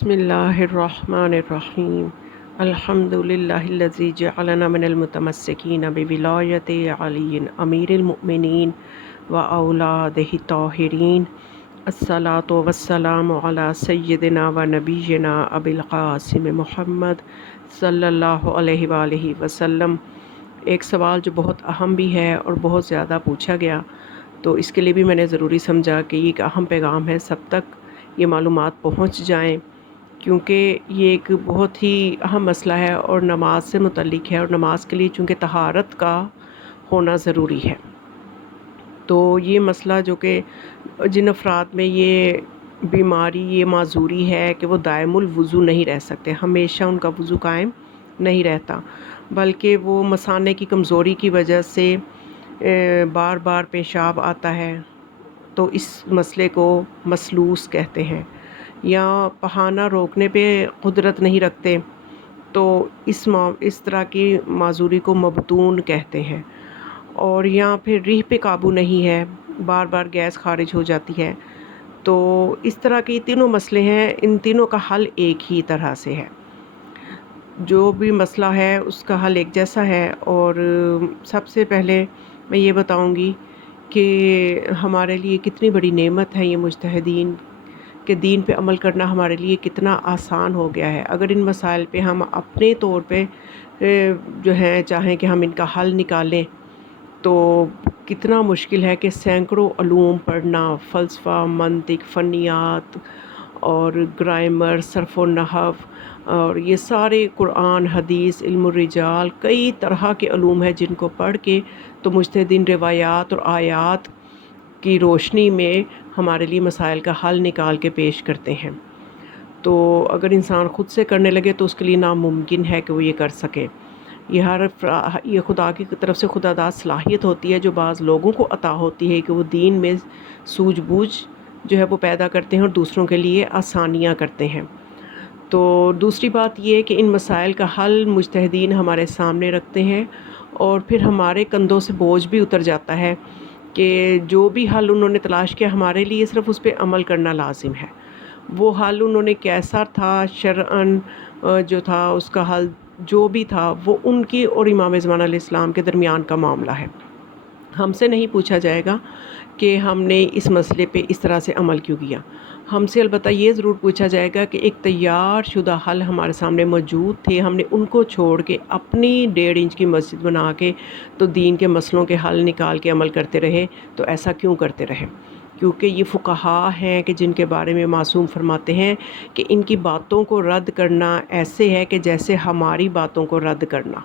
بسم اللہ الرحمن الرحیم الحمد للہ الذی جعلنا من المتمسکین بولایت علی امیر المؤمنین و اولادہ الطاہرین الصلاۃ والسلام علی سیدنا و نبینا ابی القاسم محمد صلی اللہ علیہ وآلہ وسلم۔ ایک سوال جو بہت اہم بھی ہے اور بہت زیادہ پوچھا گیا، تو اس کے لیے بھی میں نے ضروری سمجھا کہ یہ ایک اہم پیغام ہے، سب تک یہ معلومات پہنچ جائیں، کیونکہ یہ ایک بہت ہی اہم مسئلہ ہے اور نماز سے متعلق ہے، اور نماز کے لیے چونکہ طہارت کا ہونا ضروری ہے۔ تو یہ مسئلہ جو کہ جن افراد میں یہ بیماری، یہ معذوری ہے کہ وہ دائم الوضو نہیں رہ سکتے، ہمیشہ ان کا وضو قائم نہیں رہتا، بلکہ وہ مثانے کی کمزوری کی وجہ سے بار بار پیشاب آتا ہے، تو اس مسئلے کو مسلوس کہتے ہیں، یا پہانا روکنے پہ قدرت نہیں رکھتے تو اس طرح کی معذوری کو مبتون کہتے ہیں، اور یا پھر ریح پہ قابو نہیں ہے، بار بار گیس خارج ہو جاتی ہے۔ تو اس طرح کے تینوں مسئلے ہیں، ان تینوں کا حل ایک ہی طرح سے ہے، جو بھی مسئلہ ہے اس کا حل ایک جیسا ہے۔ اور سب سے پہلے میں یہ بتاؤں گی کہ ہمارے لیے کتنی بڑی نعمت ہے یہ مجتہدین، کہ دین پہ عمل کرنا ہمارے لیے کتنا آسان ہو گیا ہے۔ اگر ان مسائل پہ ہم اپنے طور پہ جو ہے چاہیں کہ ہم ان کا حل نکالیں، تو کتنا مشکل ہے کہ سینکڑوں علوم پڑھنا، فلسفہ، منطق، فنیات اور گرامر، صرف و نحو، اور یہ سارے قرآن، حدیث، علم الرجال، کئی طرح کے علوم ہیں جن کو پڑھ کے تو مجتہدین روایات اور آیات کی روشنی میں ہمارے لیے مسائل کا حل نکال کے پیش کرتے ہیں۔ تو اگر انسان خود سے کرنے لگے تو اس کے لیے ناممکن ہے کہ وہ یہ کر سکے۔ یہ خدا کی طرف سے خدا داد صلاحیت ہوتی ہے جو بعض لوگوں کو عطا ہوتی ہے کہ وہ دین میں سوجھ بوجھ جو ہے وہ پیدا کرتے ہیں اور دوسروں کے لیے آسانیاں کرتے ہیں۔ تو دوسری بات یہ ہے کہ ان مسائل کا حل مجتہدین ہمارے سامنے رکھتے ہیں، اور پھر ہمارے کندھوں سے بوجھ بھی اتر جاتا ہے کہ جو بھی حل انہوں نے تلاش کیا ہمارے لیے صرف اس پہ عمل کرنا لازم ہے۔ وہ حل انہوں نے کیسا تھا، شرعاً جو تھا اس کا حل جو بھی تھا، وہ ان کی اور امام زمان علیہ السلام کے درمیان کا معاملہ ہے۔ ہم سے نہیں پوچھا جائے گا کہ ہم نے اس مسئلے پہ اس طرح سے عمل کیوں کیا، ہم سے البتہ یہ ضرور پوچھا جائے گا کہ ایک تیار شدہ حل ہمارے سامنے موجود تھے، ہم نے ان کو چھوڑ کے اپنی 1.5 انچ کی مسجد بنا کے تو دین کے مسئلوں کے حل نکال کے عمل کرتے رہے، تو ایسا کیوں کرتے رہے؟ کیونکہ یہ فقہا ہیں کہ جن کے بارے میں معصوم فرماتے ہیں کہ ان کی باتوں کو رد کرنا ایسے ہے کہ جیسے ہماری باتوں کو رد کرنا۔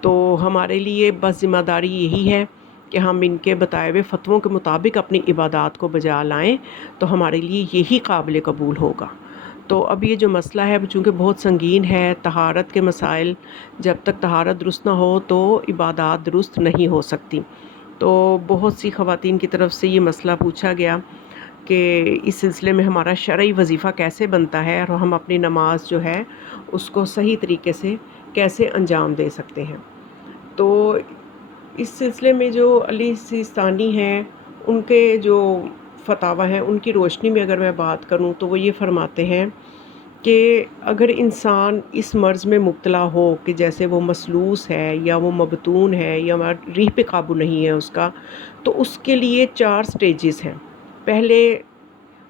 تو ہمارے لیے بس ذمہ داری یہی ہے کہ ہم ان کے بتائے ہوئے فتووں کے مطابق اپنی عبادات کو بجا لائیں، تو ہمارے لیے یہی قابل قبول ہوگا۔ تو اب یہ جو مسئلہ ہے چونکہ بہت سنگین ہے، طہارت کے مسائل، جب تک طہارت درست نہ ہو تو عبادات درست نہیں ہو سکتی۔ تو بہت سی خواتین کی طرف سے یہ مسئلہ پوچھا گیا کہ اس سلسلے میں ہمارا شرعی وظیفہ کیسے بنتا ہے، اور ہم اپنی نماز جو ہے اس کو صحیح طریقے سے کیسے انجام دے سکتے ہیں۔ تو اس سلسلے میں جو علی سیستانی ہیں، ان کے جو فتاوی ہیں ان کی روشنی میں اگر میں بات کروں تو وہ یہ فرماتے ہیں کہ اگر انسان اس مرض میں مبتلا ہو کہ جیسے وہ مسلوس ہے یا وہ مبتون ہے یا ریح پہ قابو نہیں ہے اس کا، تو اس کے لیے 4 سٹیجز ہیں۔ پہلے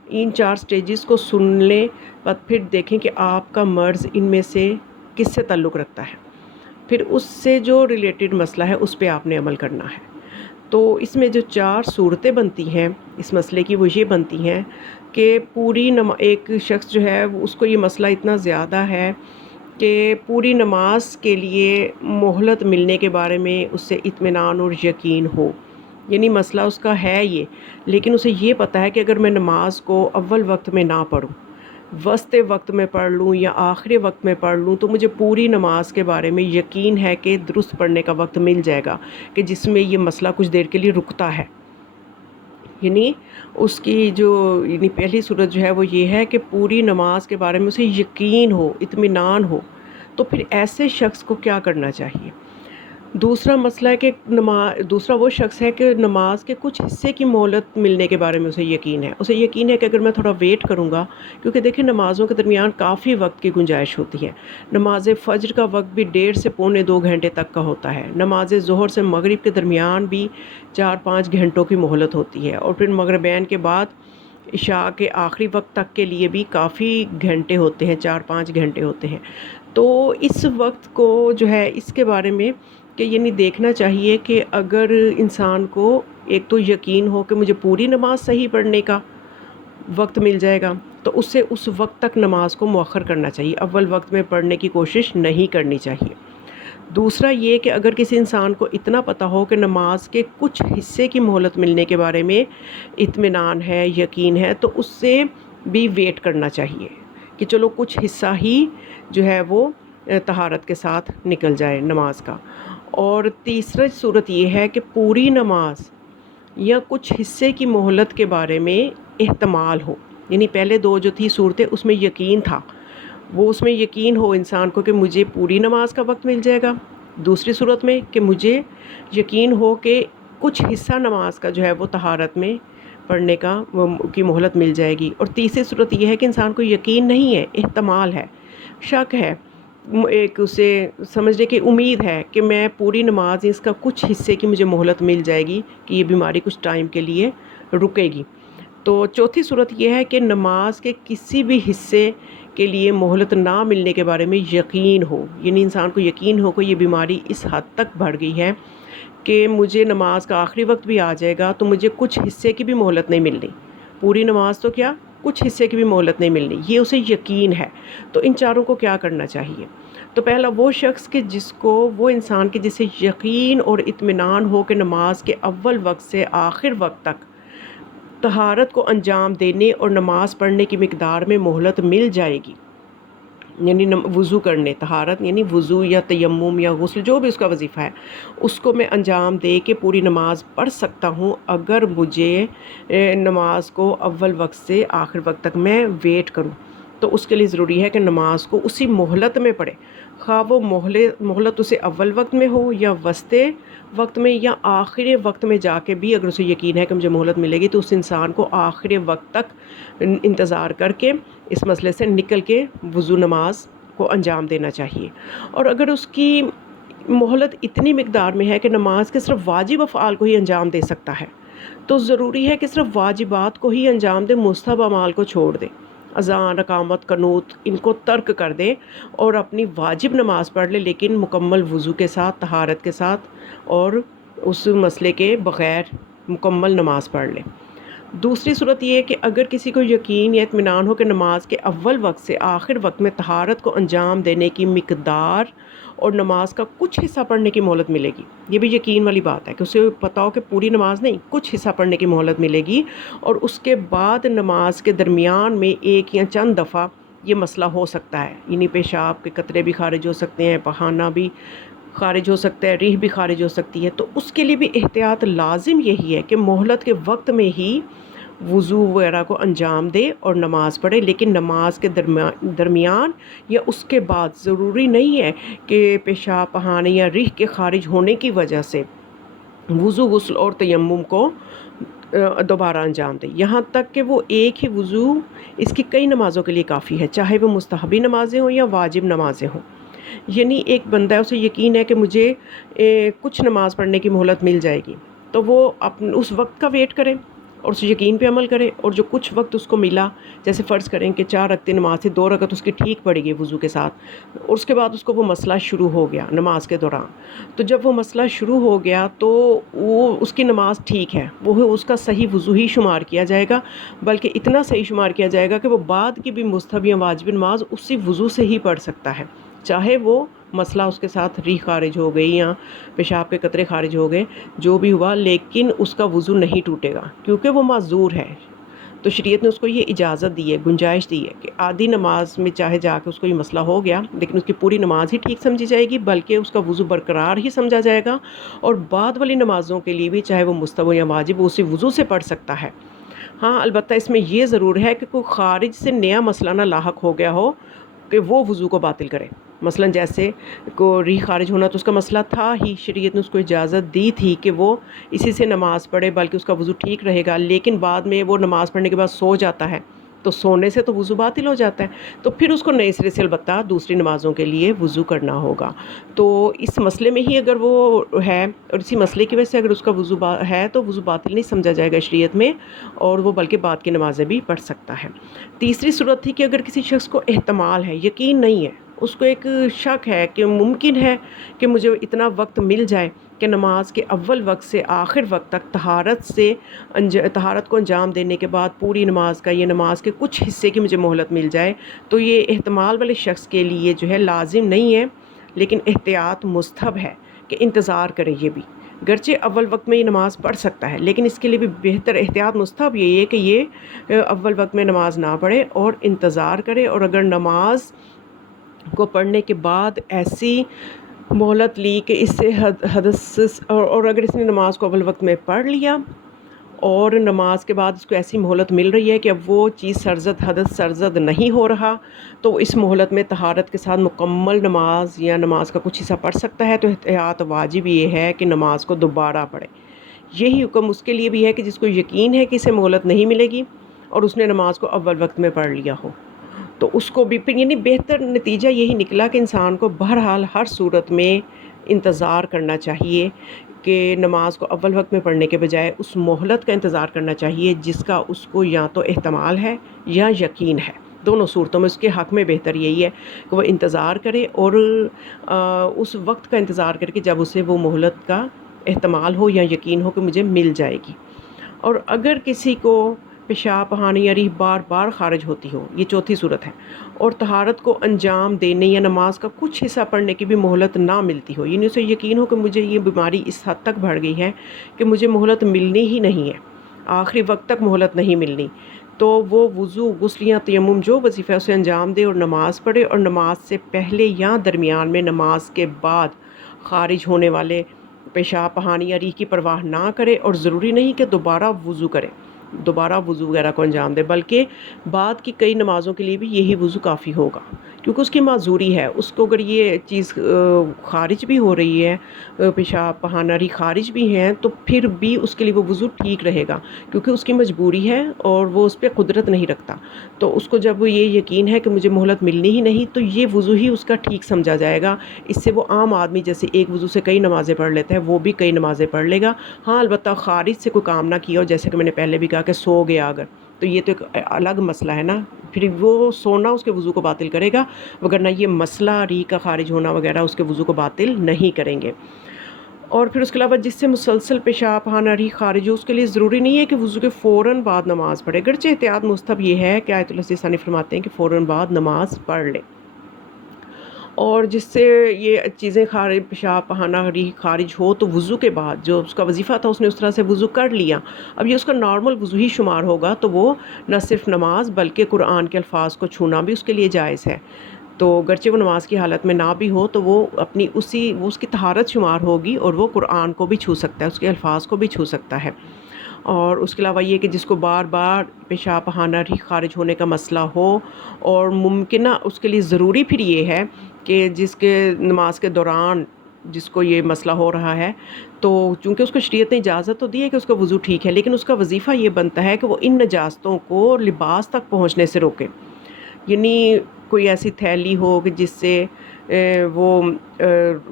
ان 4 سٹیجز کو سن لیں، بعد پھر دیکھیں کہ آپ کا مرض ان میں سے کس سے تعلق رکھتا ہے، پھر اس سے جو ریلیٹڈ مسئلہ ہے اس پہ آپ نے عمل کرنا ہے۔ تو اس میں جو 4 صورتیں بنتی ہیں اس مسئلے کی، وہ یہ بنتی ہیں کہ ایک شخص جو ہے اس کو یہ مسئلہ اتنا زیادہ ہے کہ پوری نماز کے لیے مہلت ملنے کے بارے میں اس سے اطمینان اور یقین ہو، یعنی مسئلہ اس کا ہے یہ، لیکن اسے یہ پتہ ہے کہ اگر میں نماز کو اول وقت میں نہ پڑھوں، وسط وقت میں پڑھ لوں یا آخری وقت میں پڑھ لوں، تو مجھے پوری نماز کے بارے میں یقین ہے کہ درست پڑھنے کا وقت مل جائے گا، کہ جس میں یہ مسئلہ کچھ دیر کے لیے رکتا ہے۔ یعنی اس کی پہلی صورت جو ہے وہ یہ ہے کہ پوری نماز کے بارے میں اسے یقین ہو، اطمینان ہو۔ تو پھر ایسے شخص کو کیا کرنا چاہیے؟ دوسرا مسئلہ ہے کہ دوسرا وہ شخص ہے کہ نماز کے کچھ حصے کی مہلت ملنے کے بارے میں اسے یقین ہے کہ اگر میں تھوڑا ویٹ کروں گا، کیونکہ دیکھیں نمازوں کے درمیان کافی وقت کی گنجائش ہوتی ہے۔ نماز فجر کا وقت بھی 1.5 سے 1.25 گھنٹے تک کا ہوتا ہے۔ نماز ظہر سے مغرب کے درمیان بھی 4-5 گھنٹوں کی مہلت ہوتی ہے، اور پھر مغربین کے بعد عشاء کے آخری وقت تک کے لیے بھی کافی گھنٹے ہوتے ہیں، 4-5 گھنٹے ہوتے ہیں۔ تو اس وقت کو جو ہے اس کے بارے میں کہ یعنی دیکھنا چاہیے کہ اگر انسان کو ایک تو یقین ہو کہ مجھے پوری نماز صحیح پڑھنے کا وقت مل جائے گا، تو اسے اس وقت تک نماز کو مؤخر کرنا چاہیے، اول وقت میں پڑھنے کی کوشش نہیں کرنی چاہیے۔ دوسرا یہ کہ اگر کسی انسان کو اتنا پتہ ہو کہ نماز کے کچھ حصے کی مہلت ملنے کے بارے میں اطمینان ہے، یقین ہے، تو اس سے بھی ویٹ کرنا چاہیے کہ چلو کچھ حصہ ہی جو ہے وہ طہارت کے ساتھ نکل جائے نماز کا۔ اور تیسری صورت یہ ہے کہ پوری نماز یا کچھ حصے کی مہلت کے بارے میں احتمال ہو، یعنی پہلے دو جو تھی صورتیں اس میں یقین تھا، وہ اس میں یقین ہو انسان کو کہ مجھے پوری نماز کا وقت مل جائے گا۔ دوسری صورت میں کہ مجھے یقین ہو کہ کچھ حصہ نماز کا جو ہے وہ طہارت میں پڑھنے کی مہلت مل جائے گی۔ اور تیسری صورت یہ ہے کہ انسان کو یقین نہیں ہے، احتمال ہے، شک ہے، ایک اسے سمجھنے کی امید ہے کہ میں پوری نماز اس کا کچھ حصے کی مجھے مہلت مل جائے گی کہ یہ بیماری کچھ ٹائم کے لیے رکے گی۔ تو چوتھی صورت یہ ہے کہ نماز کے کسی بھی حصے کے لیے مہلت نہ ملنے کے بارے میں یقین ہو، یعنی انسان کو یقین ہو کہ یہ بیماری اس حد تک بڑھ گئی ہے کہ مجھے نماز کا آخری وقت بھی آ جائے گا تو مجھے کچھ حصے کی بھی مہلت نہیں ملنی، پوری نماز تو کیا کچھ حصے کی بھی مہلت نہیں ملنی، یہ اسے یقین ہے۔ تو ان چاروں کو کیا کرنا چاہیے؟ تو پہلا وہ شخص کہ وہ انسان کے جسے یقین اور اطمینان ہو کہ نماز کے اول وقت سے آخر وقت تک طہارت کو انجام دینے اور نماز پڑھنے کی مقدار میں مہلت مل جائے گی، یعنی وضو کرنے، طہارت یعنی وضو یا تیمم یا غسل جو بھی اس کا وظیفہ ہے، اس کو میں انجام دے کے پوری نماز پڑھ سکتا ہوں اگر مجھے نماز کو اول وقت سے آخر وقت تک میں ویٹ کروں۔ تو اس کے لیے ضروری ہے کہ نماز کو اسی مہلت میں پڑھے، خواہ وہ مہلت اسے اول وقت میں ہو یا وسطے وقت میں یا آخری وقت میں جا کے بھی اگر اسے یقین ہے کہ مجھے مہلت ملے گی تو اس انسان کو آخری وقت تک انتظار کر کے اس مسئلے سے نکل کے وضو نماز کو انجام دینا چاہیے۔ اور اگر اس کی مہلت اتنی مقدار میں ہے کہ نماز کے صرف واجب افعال کو ہی انجام دے سکتا ہے تو ضروری ہے کہ صرف واجبات کو ہی انجام دے، مستحب اعمال کو چھوڑ دے، اذان، اقامت، قنوت ان کو ترک کر دے اور اپنی واجب نماز پڑھ لے، لیکن مکمل وضو کے ساتھ، طہارت کے ساتھ اور اس مسئلے کے بغیر مکمل نماز پڑھ لے۔ دوسری صورت یہ ہے کہ اگر کسی کو یقین یا اطمینان ہو کہ نماز کے اول وقت سے آخر وقت میں طہارت کو انجام دینے کی مقدار اور نماز کا کچھ حصہ پڑھنے کی مہلت ملے گی، یہ بھی یقین والی بات ہے کہ اسے پتہ ہو کہ پوری نماز نہیں کچھ حصہ پڑھنے کی مہلت ملے گی، اور اس کے بعد نماز کے درمیان میں ایک یا چند دفعہ یہ مسئلہ ہو سکتا ہے، یعنی پیشاب کے قطرے بھی خارج ہو سکتے ہیں، پخانہ بھی خارج ہو سکتا ہے، ریح بھی خارج ہو سکتی ہے، تو اس کے لیے بھی احتیاط لازم یہی ہے کہ مہلت کے وقت میں ہی وضو وغیرہ کو انجام دے اور نماز پڑھے، لیکن نماز کے درمیان یا اس کے بعد ضروری نہیں ہے کہ پیشاب، پخانے یا ریح کے خارج ہونے کی وجہ سے وضو، غسل اور تیمم کو دوبارہ انجام دے، یہاں تک کہ وہ ایک ہی وضو اس کی کئی نمازوں کے لیے کافی ہے، چاہے وہ مستحبی نمازیں ہوں یا واجب نمازیں ہوں۔ یعنی ایک بندہ ہے اسے یقین ہے کہ مجھے کچھ نماز پڑھنے کی مہلت مل جائے گی تو وہ اس وقت کا ویٹ کرے اور اس یقین پہ عمل کرے، اور جو کچھ وقت اس کو ملا، جیسے فرض کریں کہ 4 رکعتیں نماز تھی، 2 رکعت اس کی ٹھیک پڑے گی وضو کے ساتھ، اور اس کے بعد اس کو وہ مسئلہ شروع ہو گیا نماز کے دوران، تو جب وہ مسئلہ شروع ہو گیا تو وہ اس کی نماز ٹھیک ہے، وہ اس کا صحیح وضو ہی شمار کیا جائے گا، بلکہ اتنا صحیح شمار کیا جائے گا کہ وہ بعد کی بھی مستحب یا واجب نماز اسی وضو سے ہی پڑھ سکتا ہے، چاہے وہ مسئلہ اس کے ساتھ ریح خارج ہو گئی یا پیشاب کے قطرے خارج ہو گئے، جو بھی ہوا، لیکن اس کا وضو نہیں ٹوٹے گا کیونکہ وہ معذور ہے۔ تو شریعت نے اس کو یہ اجازت دی ہے، گنجائش دی ہے کہ آدھی نماز میں چاہے جا کے اس کو یہ مسئلہ ہو گیا لیکن اس کی پوری نماز ہی ٹھیک سمجھی جائے گی، بلکہ اس کا وضو برقرار ہی سمجھا جائے گا، اور بعد والی نمازوں کے لیے بھی چاہے وہ مستحب یا واجب وہ اسی وضو سے پڑھ سکتا ہے۔ ہاں البتہ اس میں یہ ضرور ہے کہ کوئی خارج سے نیا مسئلہ نہ لاحق ہو گیا ہو کہ وہ وضو کو باطل کرے، مثلا جیسے کو ریح خارج ہونا تو اس کا مسئلہ تھا ہی، شریعت نے اس کو اجازت دی تھی کہ وہ اسی سے نماز پڑھے، بلکہ اس کا وضو ٹھیک رہے گا، لیکن بعد میں وہ نماز پڑھنے کے بعد سو جاتا ہے، تو سونے سے تو وضو باطل ہو جاتا ہے، تو پھر اس کو نئے سرے سے البتہ دوسری نمازوں کے لیے وضو کرنا ہوگا۔ تو اس مسئلے میں ہی اگر وہ ہے اور اسی مسئلے کی وجہ سے اگر اس کا وضو ہے تو وضو باطل نہیں سمجھا جائے گا شریعت میں، اور وہ بلکہ بعد کی نمازیں بھی پڑھ سکتا ہے۔ تیسری صورت تھی کہ اگر کسی شخص کو احتمال ہے، یقین نہیں ہے، اس کو ایک شک ہے کہ ممکن ہے کہ مجھے اتنا وقت مل جائے کہ نماز کے اول وقت سے آخر وقت تک طہارت کو انجام دینے کے بعد پوری نماز کا یا نماز کے کچھ حصے کی مجھے مہلت مل جائے، تو یہ احتمال والے شخص کے لیے جو ہے لازم نہیں ہے، لیکن احتیاط مستحب ہے کہ انتظار کرے۔ یہ بھی گرچہ اول وقت میں یہ نماز پڑھ سکتا ہے، لیکن اس کے لیے بھی بہتر احتیاط مستحب یہی ہے کہ یہ اول وقت میں نماز نہ پڑھے اور انتظار کرے، اور اگر نماز کو پڑھنے کے بعد ایسی مہلت لی کہ اس سے حدث اور اگر اس نے نماز کو اول وقت میں پڑھ لیا اور نماز کے بعد اس کو ایسی مہلت مل رہی ہے کہ اب وہ چیز حدث سرزد نہیں ہو رہا، تو اس مہلت میں طہارت کے ساتھ مکمل نماز یا نماز کا کچھ حصہ پڑھ سکتا ہے۔ تو احتیاط واجب یہ ہے کہ نماز کو دوبارہ پڑھے۔ یہی حکم اس کے لیے بھی ہے کہ جس کو یقین ہے کہ اسے مہلت نہیں ملے گی اور اس نے نماز کو اول وقت میں پڑھ لیا ہو، تو اس کو بھی پھر یعنی بہتر نتیجہ یہی نکلا کہ انسان کو بہرحال ہر صورت میں انتظار کرنا چاہیے، کہ نماز کو اول وقت میں پڑھنے کے بجائے اس مہلت کا انتظار کرنا چاہیے جس کا اس کو یا تو احتمال ہے یا یقین ہے۔ دونوں صورتوں میں اس کے حق میں بہتر یہی ہے کہ وہ انتظار کرے، اور اس وقت کا انتظار کر کے جب اسے وہ مہلت کا احتمال ہو یا یقین ہو کہ مجھے مل جائے گی۔ اور اگر کسی کو پیشاب پہانے یا ریح بار بار خارج ہوتی ہو، یہ چوتھی صورت ہے، اور طہارت کو انجام دینے یا نماز کا کچھ حصہ پڑھنے کی بھی مہلت نہ ملتی ہو، یعنی اسے یقین ہو کہ مجھے یہ بیماری اس حد تک بڑھ گئی ہے کہ مجھے مہلت ملنی ہی نہیں ہے، آخری وقت تک مہلت نہیں ملنی، تو وہ وضو، غسل یا تیمم جو وظیفہ اسے انجام دے اور نماز پڑھے، اور نماز سے پہلے یا درمیان میں نماز کے بعد خارج ہونے والے پیشاب پہانی یا ریح کی پرواہ نہ کرے، اور ضروری نہیں کہ دوبارہ وضو وغیرہ کو انجام دے، بلکہ بعد کی کئی نمازوں کے لیے بھی یہی وضو کافی ہوگا، کیونکہ اس کی معذوری ہے۔ اس کو اگر یہ چیز خارج بھی ہو رہی ہے، پیشاب پہانا ریح خارج بھی ہیں، تو پھر بھی اس کے لیے وہ وضو ٹھیک رہے گا، کیونکہ اس کی مجبوری ہے اور وہ اس پہ قدرت نہیں رکھتا۔ تو اس کو جب یہ یقین ہے کہ مجھے مہلت ملنی ہی نہیں، تو یہ وضو ہی اس کا ٹھیک سمجھا جائے گا۔ اس سے وہ عام آدمی جیسے ایک وضو سے کئی نمازیں پڑھ لیتا ہے، وہ بھی کئی نمازیں پڑھ لے گا۔ ہاں البتہ خارج سے کوئی کام نہ کیا ہو، جیسے کہ میں نے پہلے بھی کہا کہ سو گیا اگر، تو یہ تو ایک الگ مسئلہ ہے نا، پھر وہ سونا اس کے وضو کو باطل کرے گا، وگرنہ یہ مسئلہ ریح کا خارج ہونا وغیرہ اس کے وضو کو باطل نہیں کریں گے۔ اور پھر اس کے علاوہ جس سے مسلسل پیشاب پہانا ریح خارج ہو، اس کے لیے ضروری نہیں ہے کہ وضو کے فوراً بعد نماز پڑھے، گرچہ احتیاط مستحب یہ ہے کہ آیت اللہ ثانی فرماتے ہیں کہ فوراً بعد نماز پڑھ لے۔ اور جس سے یہ چیزیں پیشاب پہانا ریح خارج ہو، تو وضو کے بعد جو اس کا وظیفہ تھا اس نے اس طرح سے وضو کر لیا، اب یہ اس کا نارمل وضو ہی شمار ہوگا، تو وہ نہ صرف نماز بلکہ قرآن کے الفاظ کو چھونا بھی اس کے لیے جائز ہے۔ تو گرچہ وہ نماز کی حالت میں نہ بھی ہو، تو وہ اس کی طہارت شمار ہوگی، اور وہ قرآن کو بھی چھو سکتا ہے، اس کے الفاظ کو بھی چھو سکتا ہے۔ اور اس کے علاوہ یہ کہ جس کو بار بار پیشاب پہانا ریح خارج ہونے کا مسئلہ ہو، اور ممکنہ اس کے لیے ضروری پھر یہ ہے کہ جس کے نماز کے دوران جس کو یہ مسئلہ ہو رہا ہے، تو چونکہ اس کو شریعت نے اجازت تو دی ہے کہ اس کا وضو ٹھیک ہے، لیکن اس کا وظیفہ یہ بنتا ہے کہ وہ ان نجاستوں کو لباس تک پہنچنے سے روکے، یعنی کوئی ایسی تھیلی ہو کہ جس سے وہ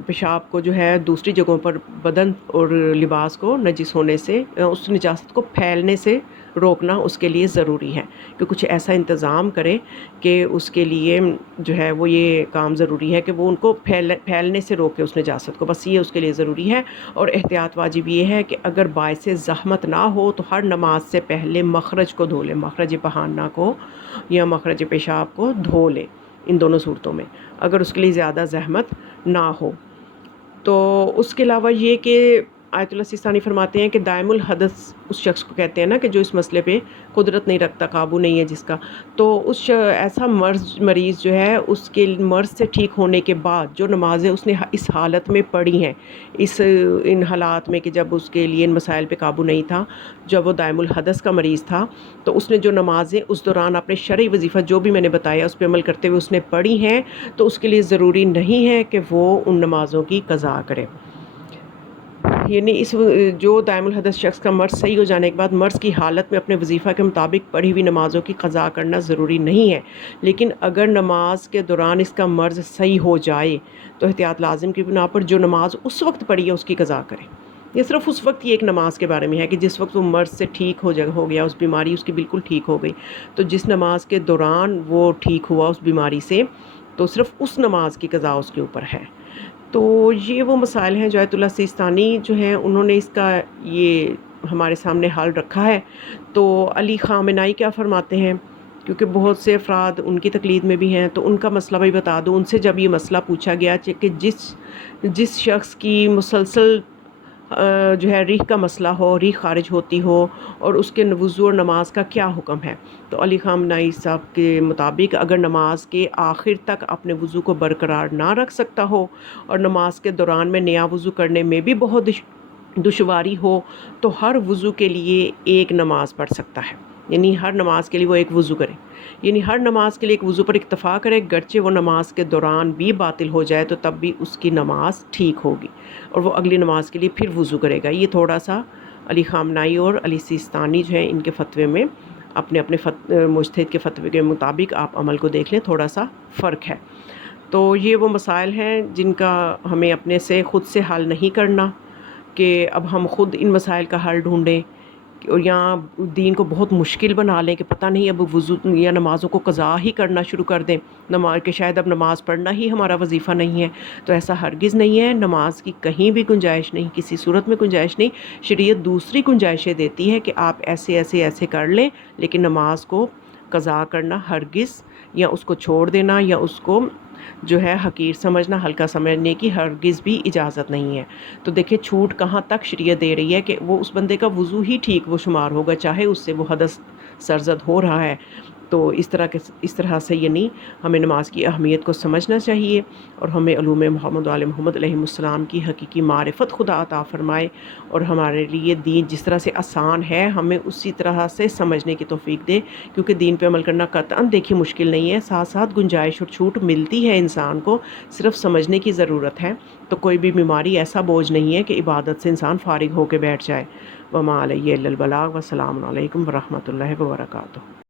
پیشاب کو جو ہے دوسری جگہوں پر بدن اور لباس کو نجس ہونے سے، اس نجاست کو پھیلنے سے روکنا اس کے لیے ضروری ہے، کہ کچھ ایسا انتظام کرے کہ اس کے لیے جو ہے وہ یہ کام ضروری ہے کہ وہ ان کو پھیلنے سے روکے اس نجاست کو، بس یہ اس کے لیے ضروری ہے۔ اور احتیاط واجب یہ ہے کہ اگر باعث زحمت نہ ہو تو ہر نماز سے پہلے مخرج کو دھو لے، مخرج پہانا کو یا مخرج پیشاب کو دھو لے، ان دونوں صورتوں میں اگر اس کے لیے زیادہ زحمت نہ ہو۔ تو اس کے علاوہ یہ کہ آیت اللہ سیستانی فرماتے ہیں کہ دائم الحدث اس شخص کو کہتے ہیں نا کہ جو اس مسئلے پہ قدرت نہیں رکھتا، قابو نہیں ہے جس کا، تو ایسا مریض جو ہے اس کے مرض سے ٹھیک ہونے کے بعد جو نمازیں اس نے اس حالت میں پڑھی ہیں، ان حالات میں کہ جب اس کے لیے ان مسائل پہ قابو نہیں تھا، جب وہ دائم الحدث کا مریض تھا، تو اس نے جو نمازیں اس دوران اپنے شرعی وظیفہ جو بھی میں نے بتایا اس پہ عمل کرتے ہوئے اس نے پڑھی ہیں، تو اس کے لیے ضروری نہیں ہے کہ وہ ان نمازوں کی قضا کرے۔ یعنی جو دائم الحدث شخص کا مرض صحیح ہو جانے کے بعد مرض کی حالت میں اپنے وظیفہ کے مطابق پڑھی ہوئی نمازوں کی قضا کرنا ضروری نہیں ہے، لیکن اگر نماز کے دوران اس کا مرض صحیح ہو جائے تو احتیاط لازم کی بنا پر جو نماز اس وقت پڑھی ہے اس کی قضا کرے۔ یہ صرف اس وقت کی ایک نماز کے بارے میں ہے کہ جس وقت وہ مرض سے ٹھیک ہو گیا، اس بیماری اس کی بالکل ٹھیک ہو گئی، تو جس نماز کے دوران وہ ٹھیک ہوا اس بیماری سے، تو صرف اس نماز کی قضا اس کے اوپر ہے۔ تو یہ وہ مسائل ہیں جو آیت اللہ سیستانی جو ہیں انہوں نے اس کا یہ ہمارے سامنے حل رکھا ہے۔ تو علی خامنائی کیا فرماتے ہیں، کیونکہ بہت سے افراد ان کی تقلید میں بھی ہیں، تو ان کا مسئلہ بھی بتا دوں۔ ان سے جب یہ مسئلہ پوچھا گیا کہ جس شخص کی مسلسل جو ہے ریح کا مسئلہ ہو، ریح خارج ہوتی ہو، اور اس کے وضو اور نماز کا کیا حکم ہے، تو علی خامنائی صاحب کے مطابق اگر نماز کے آخر تک اپنے وضو کو برقرار نہ رکھ سکتا ہو اور نماز کے دوران میں نیا وضو کرنے میں بھی بہت دشواری ہو، تو ہر وضو کے لیے ایک نماز پڑھ سکتا ہے، یعنی ہر نماز کے لیے وہ ایک وضو کرے، یعنی ہر نماز کے لیے ایک وضو پر اکتفا کرے، گرچہ وہ نماز کے دوران بھی باطل ہو جائے تو تب بھی اس کی نماز ٹھیک ہوگی، اور وہ اگلی نماز کے لیے پھر وضو کرے گا۔ یہ تھوڑا سا علی خامنائی اور علی سیستانی جو ہیں ان کے فتوے میں اپنے مجتہد کے فتوے کے مطابق آپ عمل کو دیکھ لیں، تھوڑا سا فرق ہے۔ تو یہ وہ مسائل ہیں جن کا ہمیں اپنے سے خود سے حل نہیں کرنا کہ اب ہم خود ان مسائل کا حل ڈھونڈیں، اور یہاں دین کو بہت مشکل بنا لیں کہ پتہ نہیں اب وضو یا نمازوں کو قضا ہی کرنا شروع کر دیں، کہ شاید اب نماز پڑھنا ہی ہمارا وظیفہ نہیں ہے۔ تو ایسا ہرگز نہیں ہے، نماز کی کہیں بھی گنجائش نہیں، کسی صورت میں گنجائش نہیں۔ شریعت دوسری گنجائشیں دیتی ہے کہ آپ ایسے کر لیں، لیکن نماز کو قضا کرنا ہرگز، یا اس کو چھوڑ دینا، یا اس کو جو ہے حقیر سمجھنا، ہلکا سمجھنے کی ہرگز بھی اجازت نہیں ہے۔ تو دیکھیں چھوٹ کہاں تک شریعت دے رہی ہے کہ وہ اس بندے کا وضو ہی ٹھیک وہ شمار ہوگا، چاہے اس سے وہ حدث سرزد ہو رہا ہے۔ تو اس طرح سے یعنی ہمیں نماز کی اہمیت کو سمجھنا چاہیے، اور ہمیں علوم محمد و آل محمد علیہ السلام کی حقیقی معرفت خدا عطا فرمائے، اور ہمارے لیے دین جس طرح سے آسان ہے ہمیں اسی طرح سے سمجھنے کی توفیق دے، کیونکہ دین پہ عمل کرنا قطعاً دیکھیے مشکل نہیں ہے، ساتھ ساتھ گنجائش اور چھوٹ ملتی ہے انسان کو، صرف سمجھنے کی ضرورت ہے۔ تو کوئی بھی بیماری ایسا بوجھ نہیں ہے کہ عبادت سے انسان فارغ ہو کے بیٹھ جائے۔ وما علیہ الا البلاغ، والسلام علیکم ورحمۃ اللہ وبرکاتہ۔